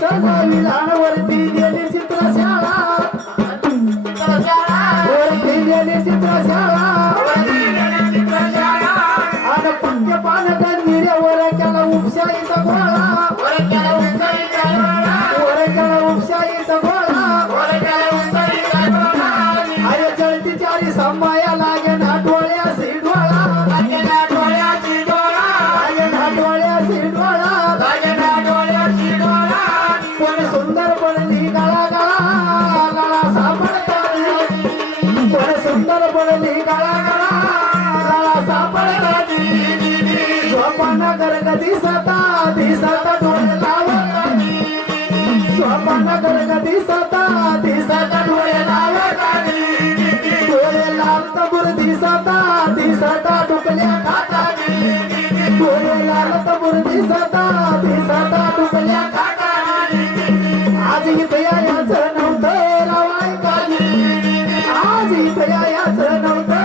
वरती गेली चित्रशाळा वरती गेली चित्रशाळा आणि पक्के पान गंजीऱ्यावर केला उपशाहीचा गोळा वर केला उपशाहीचा गोळा अरे जळती चारी समाया लागे ना डोळ्याशी डोळा लागे ना डोळ्याशी डोळा कोण सुंदर पडली गळा गळा गळा सापडताना कोण सुंदर पडली गळा गळा गळा सापडताना झोपाना गर्ग दिसता दिसता डोळे लावत झोपाना गर्ग दिसता दिसता डोळे लावत डोळे लाल तबूर दिसता दिसता डुकल्या खाता डोळे लाल तबूर दिसता दिसता डुकल्या खाता आज इथं यायचं नव्हतं रवाय काली आज इथं यायचं नव्हतं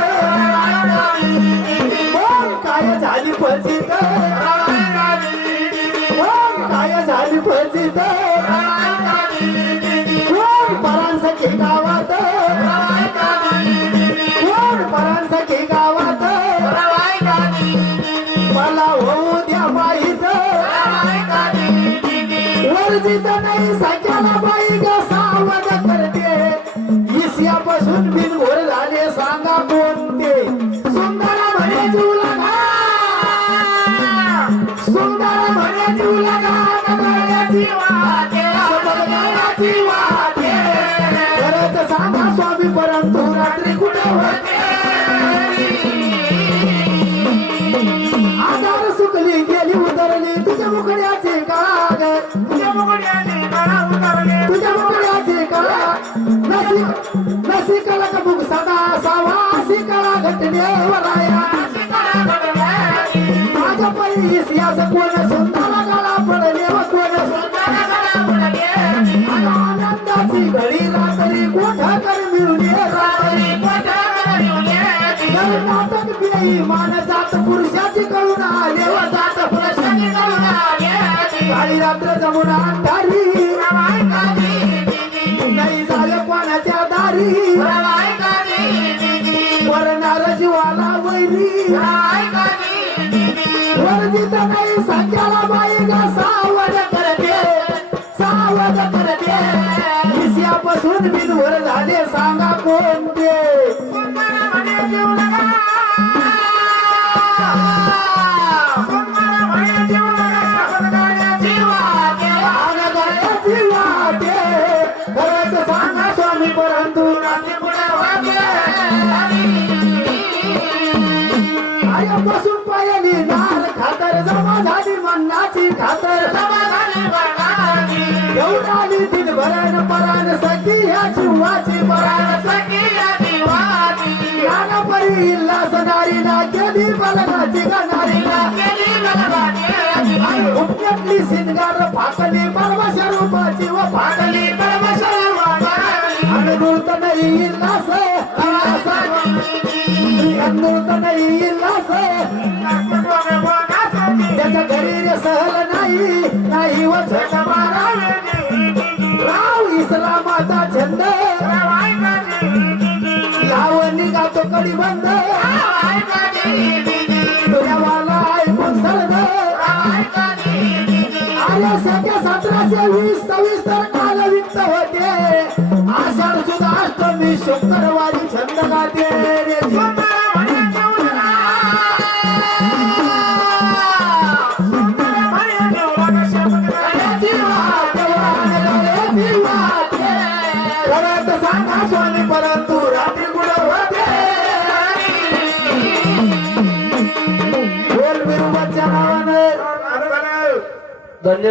मग काय झाली फजित मग काय झाली फजित कोण परांसखी गावात कोण परांसखी गावात मला होऊ द्या माहीत वर्जित नाही सख्याला बाई ग सावध करते इस्यापासून बिनघोर झाले सांगा कोणते सुंदर म्हणे जीव लागा सुंदर म्हणे जीव लागा नगळ्याची वाटे परत सांगा स्वामी परंतु रात्री कुठे होते आधार सुकली गेली उतरली तुझ्या मुकड्याचे काग तुझ्या मुकड्याचे काळा नसिकला कबूक सदा सावा सिकला घटने वराया माझ्या पैस यास कोण सुंदर गळा पडले व कोण आनंदाची घडी रात्री कोठा कर मिळून नाटक बिनई मान जात पुरुषाची कळून आले व जात पुरुषाची कळून आले काळी रात्र जमून अंधारी नाही झालं कोणाच्या दारी मरणार जीवाला वैरी वर्जित नाही सख्याला बाई ग सावध करते इस्यापासून बिनवर झाले सांगा कोणते सांगा स्वामी परंतु बसून पायली नार खातर जमा झाली मन्नाची खातर घेऊन आली दिन भरण परान सखी ह्या जीवाची परान नाना परी इल्ला सनारीला केली बलनाची गणारीला उपकटली सिंगार फाकली परमस्वरूपाची व फाकली अनुरूत नाही इल्लास अनुरूत नाही इल्लास त्याच्या घरी रे सहल नाही व झट मारा राव इस्लामाचा छंद याव निघातो कडिबंद तुझ्यावाला ऐकून सरद अरे सध्या 1720 तर काल वित्त होते आषाढ सुद्धा अष्टमी शुक्रवारी छंद गाते रे सांगा स्वामी परंतु रात्री कुठे होते बोल बिरुबाच्या नावानं धन्यवाद.